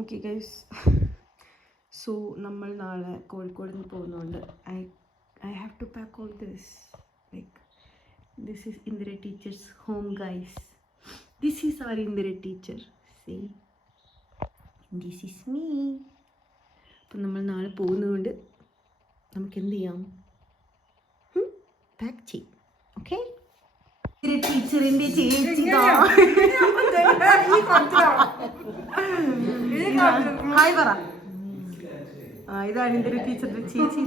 Okay guys, so നമ്മൾ നാളെ കോഴിക്കോട് നിന്ന് പോകുന്നതുകൊണ്ട് I have to pack all this. Like this is Indira teacher's home guys. This is our Indira teacher. See, this is me. അപ്പം നമ്മൾ നാളെ പോകുന്നതുകൊണ്ട് നമുക്ക് എന്ത് ചെയ്യാം? പാക്ക് ചെയ്യും. ഓക്കെ, ടീച്ചറിന്റെ ചേച്ചി ഹായ് പറ. ഇതാണ് ഇന്ദിര ടീച്ചറിന്റെ ചേച്ചി.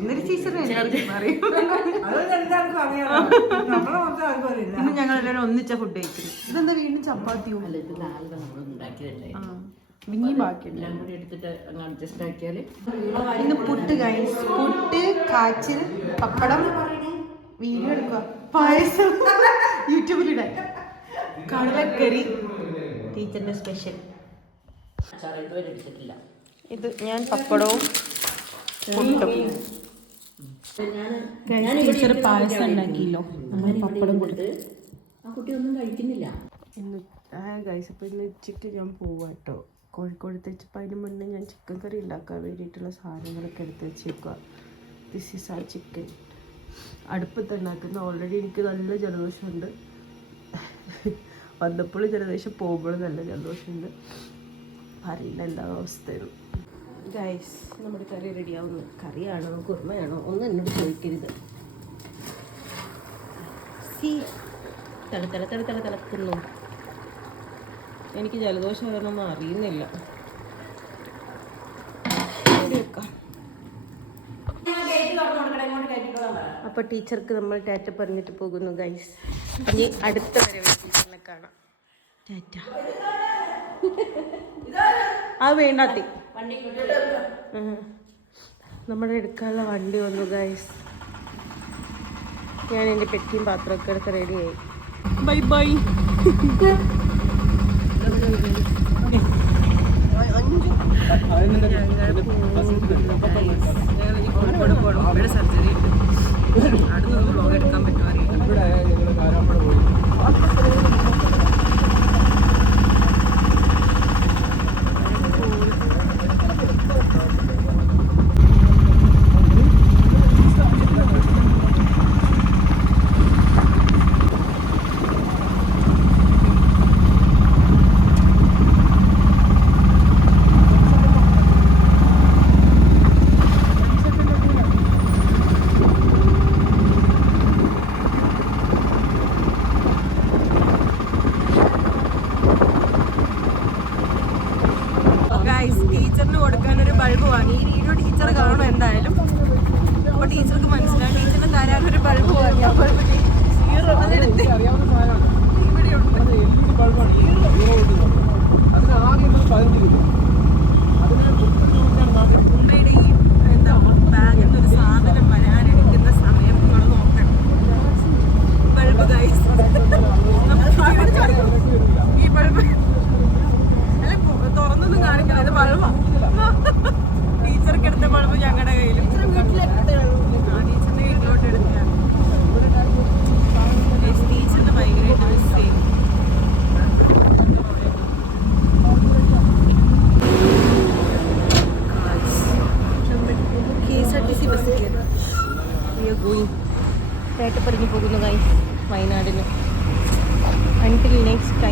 ഇന്ദിര ടീച്ചറിനെ ഇന്ന് ഞങ്ങളെല്ലാവരും ഒന്നിച്ച ഫുഡ് കഴിക്കുന്നു. ഇതെന്താ വീണ്ടും ചപ്പാത്തിയോ? ഇനിയും ബാക്കിയുണ്ട്. ഇന്ന് പുട്ട് ഗൈസ്, പുട്ട്, കാച്ചിൽ, പപ്പടം, വീഡിയോ എടുക്കുക, പായസം യൂട്യൂബിലിടാൻ, കടലക്കറി, ടീച്ചറിന്റെ സ്പെഷ്യൽ. ഇത് ഞാൻ പപ്പടവും പുട്ടും. ടീച്ചർ പായസം ഉണ്ടാക്കിയല്ലോ, അങ്ങനെ പപ്പടം കൊടുത്ത്. ആ കുട്ടി ഒന്നും കഴിക്കുന്നില്ല ഇന്ന്. ഗൈസ്, അപ്പോൾ ഇന്ന് ഉച്ചയ്ക്ക് ഞാൻ പോവാം കേട്ടോ കോഴിക്കോട്. അപ്പം അതിന് മുന്നേ ഞാൻ ചിക്കൻ കറി ഉണ്ടാക്കാൻ വേണ്ടിയിട്ടുള്ള സാധനങ്ങളൊക്കെ എടുത്ത് വെച്ചേക്കുക. ദിസ് ഈസ് ആ ചിക്കൻ. അടുപ്പത്ത് ഉണ്ടാക്കുന്ന. ഓൾറെഡി എനിക്ക് നല്ല ജലദോഷമുണ്ട്. വന്നപ്പോൾ ജലദോഷം, പോകുമ്പോഴും നല്ല ജലദോഷമുണ്ട്. അറിയില്ല എല്ലാ അവസ്ഥയും. ഗൈസ്, നമ്മുടെ കറി റെഡിയാവുന്നു. കറിയാണോ കുറുമയാണോ ഒന്നും എന്നോട് ചോദിക്കരുത്. തിളക്കുന്നു. എനിക്ക് ജലദോഷം വരണമെന്ന് അറിയുന്നില്ല. അപ്പോൾ ടീച്ചർക്ക് നമ്മൾ ടാറ്റ പറഞ്ഞിട്ട് പോകുന്നു ഗൈസ്. ഇനി അടുത്ത വരവ് ടീച്ചറിനെ കാണാം. ടാറ്റ. അത് വേണ്ടാത്തി. നമ്മുടെ എടുക്കാനുള്ള വണ്ടി വന്നു ഗൈസ്. ഞാൻ എൻ്റെ പെട്ടിയും പാത്രമൊക്കെ എടുത്ത് റെഡിയായി. Bye bye. കോഴിക്കോട് പോകണം. ഇവിടെ സർജറി ഉണ്ട്. അവിടെ നിന്ന് വ്ലോഗ് എടുക്കാൻ പറ്റുമോ അറിയില്ല. ടീച്ചറിന് കൊടുക്കാനൊരു ബൾബ് വാങ്ങി. ഈ വീഡിയോ ടീച്ചർ കാണും എന്തായാലും. അപ്പോൾ ടീച്ചർക്ക് മനസ്സിലായി. ടീച്ചറിന് തരാനൊരു ബൾബ് വാങ്ങി. ആ ബൾബ് അതെടുത്ത് ഇവിടെയുണ്ട്. ഉമ്മയുടെ ഈ എന്താ ബാഗിൽ നിന്നൊരു സാധനം വരാനെടുക്കുന്ന സമയം നിങ്ങൾ നോക്കണം. ബൾബ് ഗൈസ്, ഈ ബൾബ് തുറന്നൊന്നും കാണിക്കണം. ഇത് ബൾബാ. ടീച്ചർക്ക് എടുത്ത ബൾബ് ഞങ്ങളുടെ കയ്യിൽ. ടീച്ചറിന്റെ വീട്ടിലോട്ട് എടുത്തതാണ്. ടീച്ചറിന് ഭയങ്കരമായിട്ട് മിസ് ചെയ്യും. KSRTC ബസ് ായിട്ട് പറഞ്ഞു പോകുന്നു ഗൈസ് വയനാടിന്. Until next time.